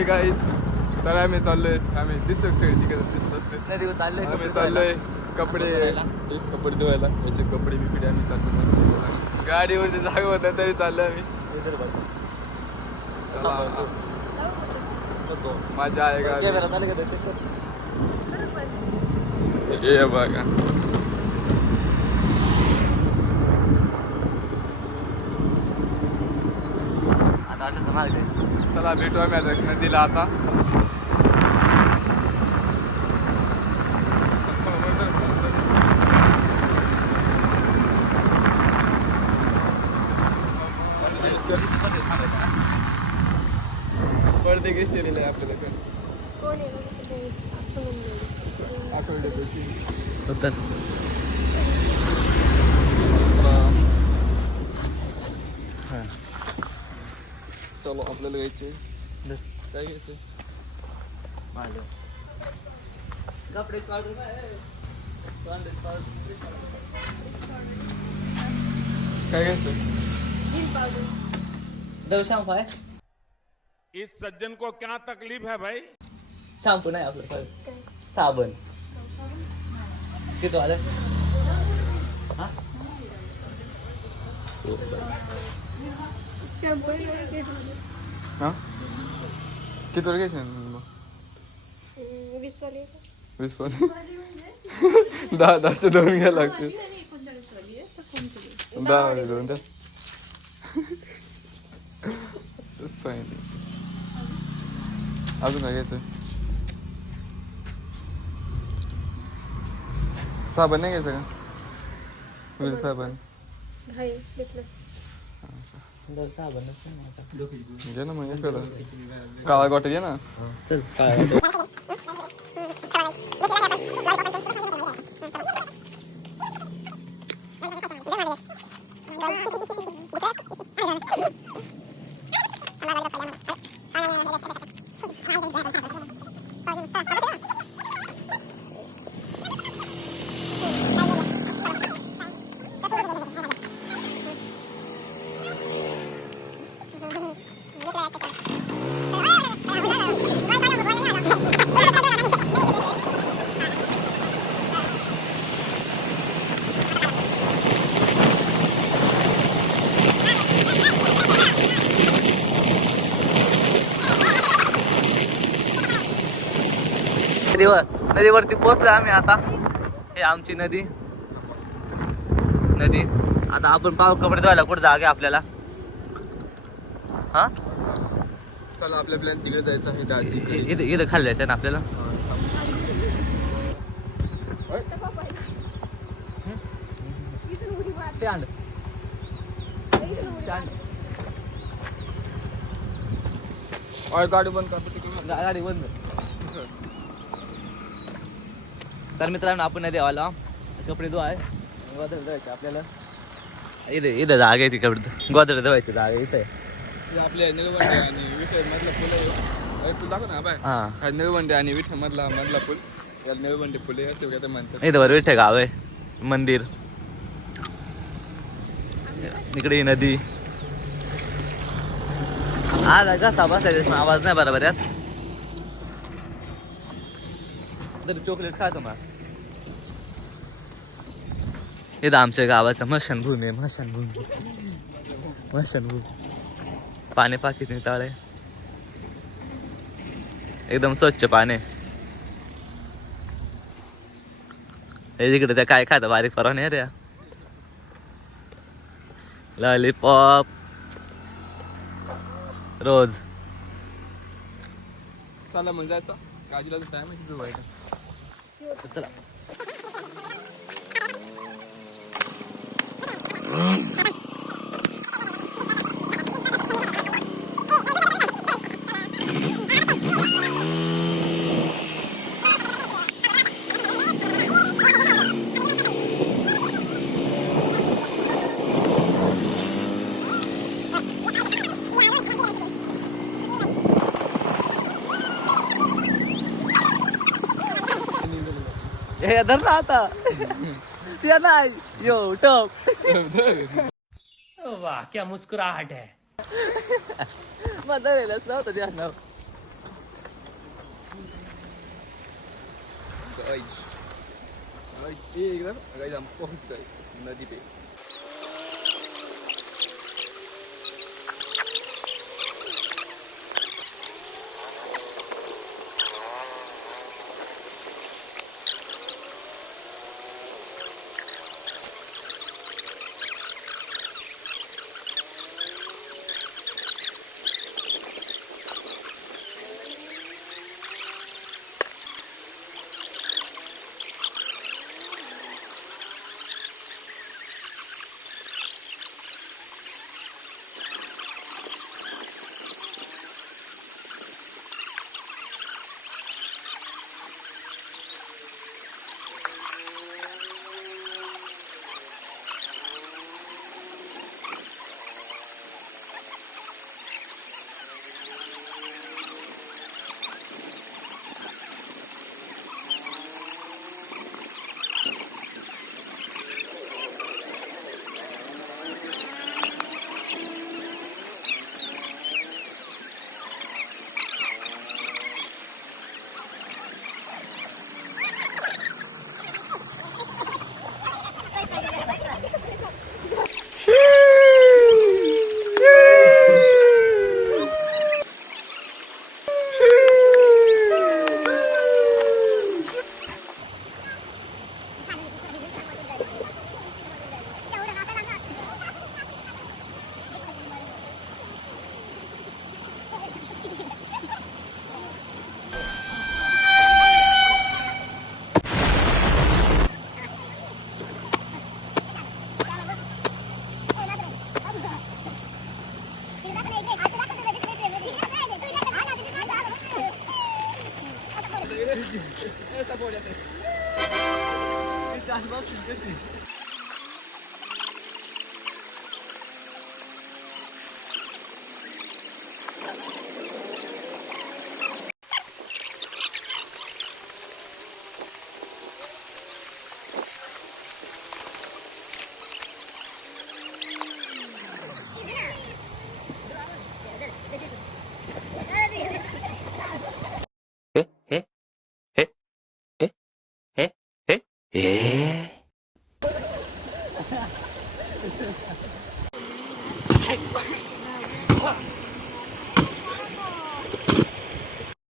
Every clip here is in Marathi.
हाय गाईज, तर आम्ही चाललोय, आम्ही दिसतो तिकडे दिसत असते. आम्ही चाललोय कपडे धुवायला. याचे कपडे बिकडे आम्ही चाललो मस्त गाडीवरती जागा होता तरी चाललोय आम्ही. मजा आहे का ये बघा. चला भेटू आम्ही आता नदीला आता. पडदे घेतलेले आपल्याला आठवड्यापासून चलो आपल्याला घ्यायचे. काय घ्यायचं? काय घ्यायचं? शॅम्पू आहे. इस सज्जन को क्या तकलीफ है भाई? शॅम्पू नाही आपलं, साबण किती आलं? हा किती वर घ्यायचं? 20 वाले 10 2 घ्यायला लागते. 10 वाले 2 द्या. अजून काय घ्यायचं? साबण नाही घ्यायचं का? साबण घे ना मग. काळा गोटा घे ना. नदीवरती पोहोचलो आम्ही आता. हे आमची नदी. आता आपण पाव कपडे धुवायला कुठे जागे आपल्याला? हा चला आपल्या प्लॅन तिकडे जायचं आहे. दाजी इथं खाली जायचं ना आपल्याला. गाडी बंद करतो. गाडी बंद. तर मित्रांनो आपण नाही देवाला कपडे धुवाय गोदर धुवायचे आपल्याला. इथं जागा आहे ती कपडे गोदर धुवायची जागा इथे आपल्या निळवंडे आणि विठ्ठल मधला पूल दाखव ना बाय. हा निळवंडे आणि विठ्ठल मधला पूल, त्याला निळवंडे फुले असे वगैरे म्हणतात. इथं बरं विठ्ठल गाव आहे, मंदिर. इकडे ही नदी. आज कसा बसला आवाज नाही बरोबर यात. चॉकलेट खातो मग. इथं आमच्या गावाचं मशानभूमी आहे. मशानभूमी पाणी पाकीत तळे एकदम स्वच्छ पाणी. हे तिकडे त्या काय खातं बारीक परवाने रे. लॉलीपॉप रोज. चला मग जायचं. काजीला टाइम आहे किती व्हायचं. चला. हे धर ना आता. ते नाही यो टप. वाह क्या मुस्कुराहट है. मग धरेलच नव्हतं ध्यान. एकदम गाइस हम पहुंच गए नदी पे।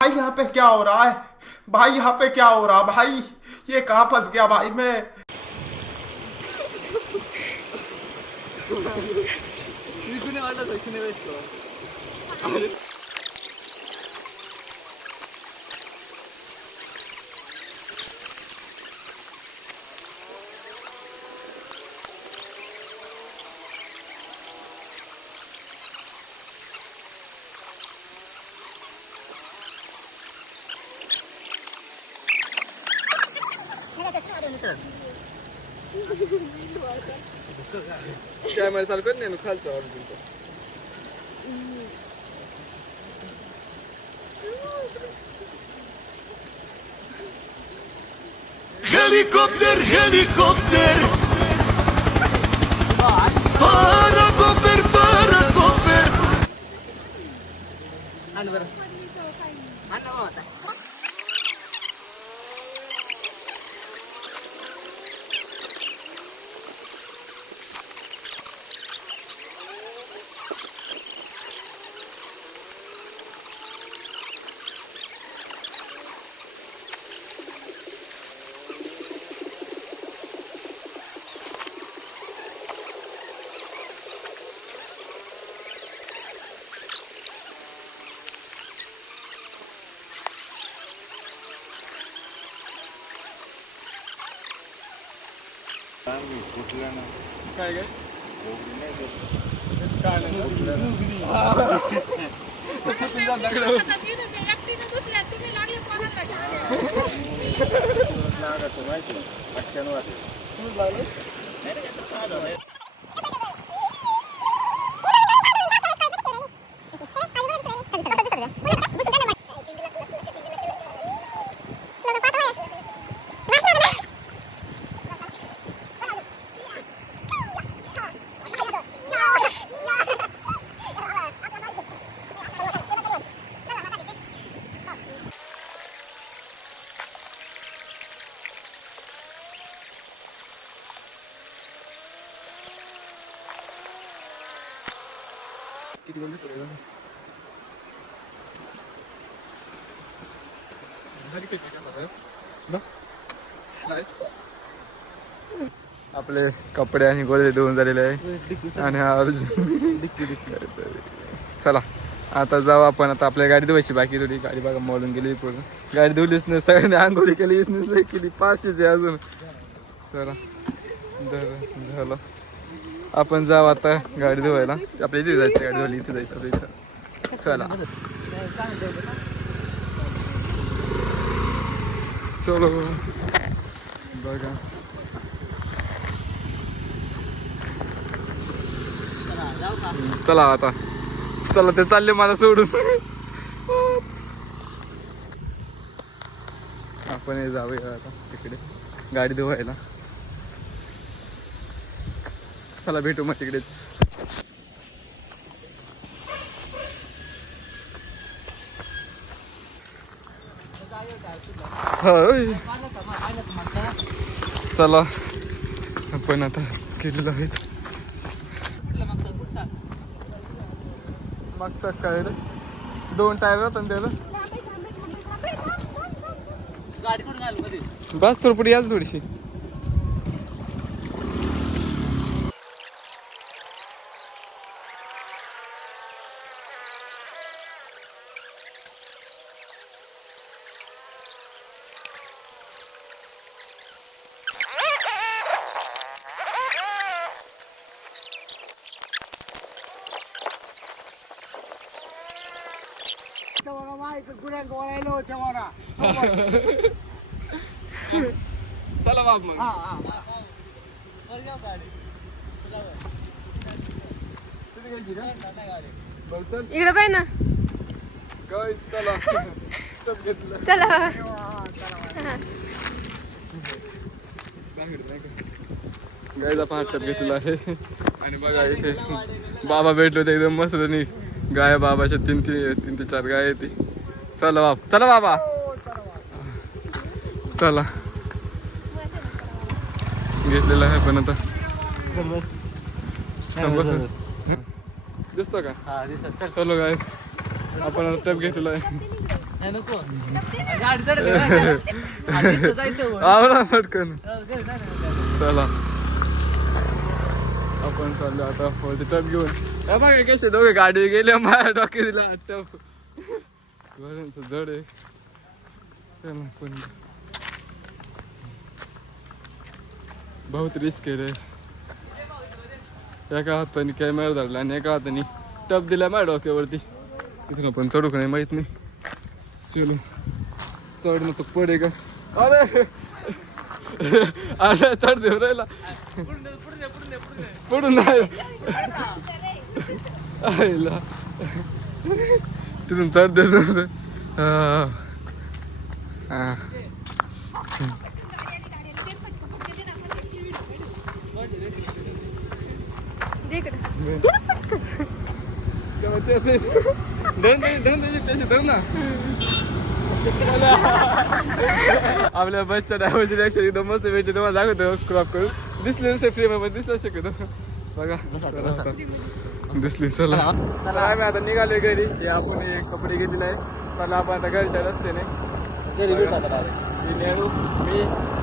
भाई यहाँ पे क्या हो रहा है भाई? यहाँ पे क्या हो रहा भाई? ये कहाँ फंस गया भाई मैं? कॅमेरा चालू कर नाही खालचा order Helikopter, helikopter. Parakoper, parakoper. काय काय किती गोल दिसतोय आपले कपडे आणि गोळे धुवून झालेले आहे आणि हा अर्जुन चला आता जाऊ आपण. आता आपल्या गाडी धुवायची बाकी थोडी. गाडी बघा मोडून गेली पूर्ण. गाडी धुवलीच नाही, सगळ्यांनी आंघोळी केली नाही केली. 500 आहे अजून. चला झालं आपण जाऊ आता गाडी धुवायला. आपल्या इथे जायचं, गाडी धुवायला इथे जायचं आपल्या इथं. चला चलो बघा चला आता चला ते चालले मला सोडून. आपण हे जाऊया आता तिकडे गाडी धुवायला. चला भेटू मग तिकडेच. चला आपण आता गेलेलो आहे. मागचा काय 2 टायर होता त्याला. बस थोडी पुढे याच थोडीशी. चला बाप मग. इकडे पाय ना. चला चला गायचा आपण हात घेतलेला आहे. आणि बघा इथे बाबा भेटले होते एकदम मस्त. त्यांनी गाय बाबाच्या 3 ते 4 गाय येते. चला बाप चला बाबा चला घेतलेला आहे. पण आता दिसतो का. चलो गाय आपण आता टप घेतलेला आहे. आवडा पटकन. चला आपण चाललो आता वरती टप घेऊन. बघा कसे दोघे गाडी गेले. माझ्या डोके दिला टप जड आहे. चला पण बहुत रिस्क आहे रे. एका हाताने कॅमेरा धरला आणि एका हाताने टप दिला माझ्या डोक्यावरती. इथून आपण चढू का नाही माहित नाही. चलो चढ ना तो पडे का. अरे अरे चढ देऊ राहिला पडून नाही आईला. तिथून चढ देतो. आपल्या बसच्या ड्रायव्हरची रिॲक्शन एकदम मस्त भेटते. तुम्हाला दाखवतो क्रॉप करून. दिसले नसे फ्रेम मध्ये दिसलं शकतो बघा. दिसली. चला आम्ही आता निघालोय घरी. हे आपण हे कपडे घेतलेले आहे. चला आपण आता घरच्या रस्त्याने मी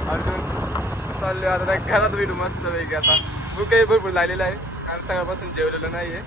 अर्जुन चाललोय आता घरात भेटू मस्त पैकी. आता भूकही भरपूर लागलेला आहे. आम्ही सकाळपासून जेवलेलं नाहीये.